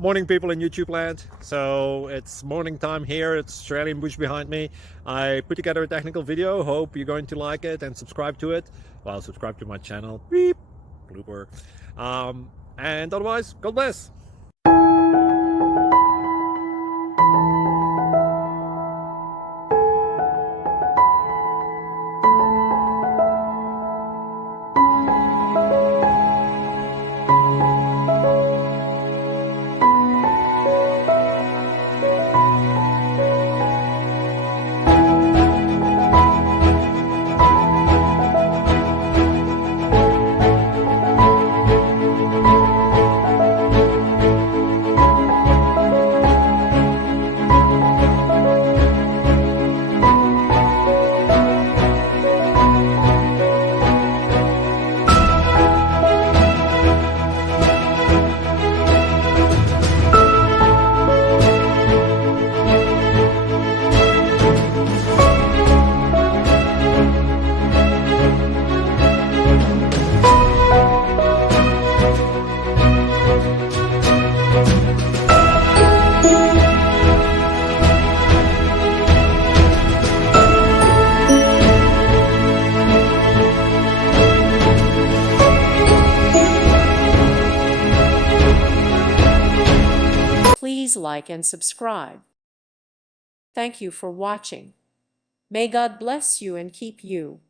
Morning, people in YouTube land. So it's morning time here. It's Australian bush behind me. I put together a technical video. Hope you're going to like it and subscribe to it. Well, subscribe to my channel. Beep. Blooper. And otherwise, God bless. Please like and subscribe. Thank you for watching. May God bless you and keep you.